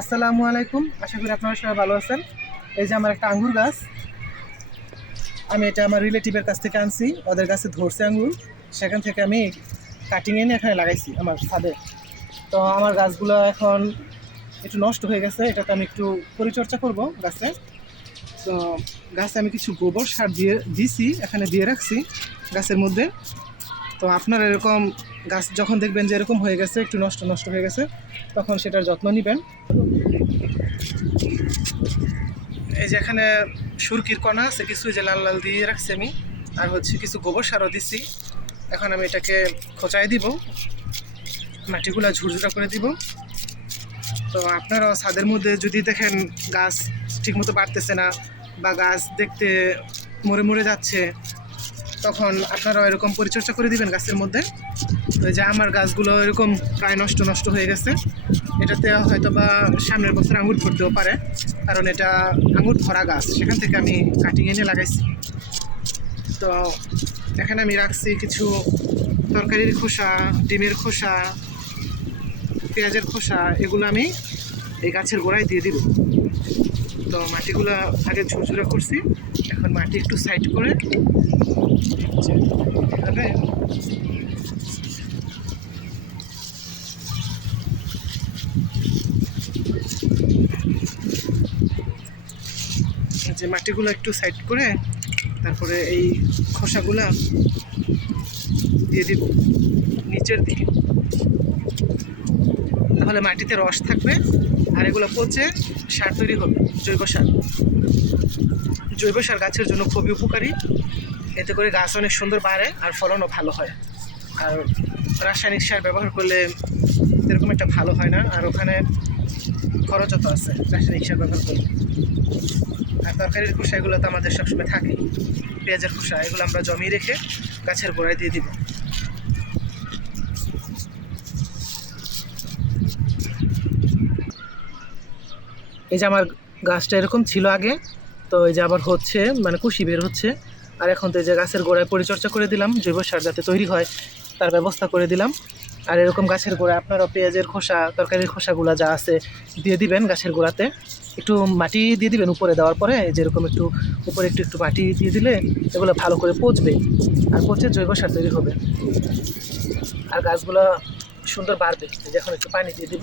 আসসালামু আলাইকুম, আশা করি আপনারা সবাই ভালো আছেন। এই যে আমার একটা আঙ্গুর গাছ, আমি এটা আমার রিলেটিভের কাছ থেকে আনছি। ওদের কাছে ধরছে আঙ্গুর, সেখান থেকে আমি কাটিং এনে এখানে লাগাইছি আমার ছাদে। তো আমার গাছগুলো এখন একটু নষ্ট হয়ে গেছে, এটাতে আমি একটু পরিচর্যা করব গাছে। তো গাছে আমি কিছু গোবর সার দিছি, এখানে দিয়ে রাখছি গাছের মধ্যে। তো আপনারা এরকম গাছ যখন দেখবেন যে এরকম হয়ে গেছে, একটু নষ্ট নষ্ট হয়ে গেছে, তখন সেটার যত্ন নেবেন। এই যে এখানে সুরকির কণা আছে কিছু, যে লাল লাল দিয়ে রাখছি আমি, আর হচ্ছে কিছু গোবর সারও দিছি। এখন আমি এটাকে খোঁচাই দিব, মাটিগুলা ঝুরঝুরা করে দিব। তো আপনারাও ছাদের মধ্যে যদি দেখেন গাছ ঠিকমতো বাড়তেছে না বা গাছ দেখতে মরে মরে যাচ্ছে, তখন আপনারাও এরকম পরিচর্যা করে দিবেন গাছের মধ্যে। তো এই যে আমার গাছগুলো এরকম প্রায় নষ্ট নষ্ট হয়ে গেছে, এটাতে হয়তো বা সামনের বছর আঙুর ধরতেও পারে, কারণ এটা আঙুর ধরা গাছ, সেখান থেকে আমি কাটিং এনে লাগাইছি। তো এখানে আমি রাখছি কিছু তরকারির খোসা, ডিমের খোসা, পেঁয়াজের খোসা, এগুলো আমি এই গাছের গোড়ায় দিয়ে দিব। তো মাটিগুলো আগে ঝুরঝুরে করছি, এখন মাটি একটু সাইড করে এভাবে যে মাটিগুলো একটু সাইড করে তারপরে এই খোসাগুলা দিয়ে দিব নিচের দিকে, তাহলে মাটিতে রস থাকবে আর এগুলো পচে সার তৈরি হবে, জৈব সার। জৈব সার গাছের জন্য খুবই উপকারী, এতে করে গাছ অনেক সুন্দর বাড়ে আর ফলনও ভালো হয়। আর রাসায়নিক সার ব্যবহার করলে এরকম একটা ভালো হয় না, আর ওখানে খরচও তো আছে রাসায়নিক সার ব্যবহার করলে। আর তরকারির খোসা এগুলো তো আমাদের সবসময় থাকে, পেঁয়াজের খোসা, এগুলো আমরা জমিয়ে রেখে গাছের গোড়ায় দিয়ে দিব। এই যে আমার গাছটা এরকম ছিল আগে, তো এই যে আবার হচ্ছে, মানে কুশি বের হচ্ছে। আর এখন তো এই যে গাছের গোড়ায় পরিচর্যা করে দিলাম, জৈব সার যাতে তৈরি হয় তার ব্যবস্থা করে দিলাম। আর এরকম গাছের গোড়ায় আপনারা পেঁয়াজের খোসা, তরকারির খোসাগুলো যা আছে দিয়ে দিবেন গাছের গোড়াতে। একটু মাটি দিয়ে দিবেন উপরে দেওয়ার পরে, যেরকম একটু উপরে একটু একটু মাটি দিয়ে দিলে এগুলো ভালো করে পচবে, আর পচে জৈব সার তৈরি হবে, আর গাছগুলো সুন্দর বাড়বে। এখন একটু পানি দিয়ে দিব।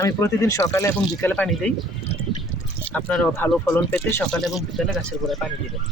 আমি প্রতিদিন সকালে এবং বিকালে পানি দিই। আপনারাও ভালো ফলন পেতে সকালে এবং বিকালে গাছের গোড়ায় পানি দিবেন।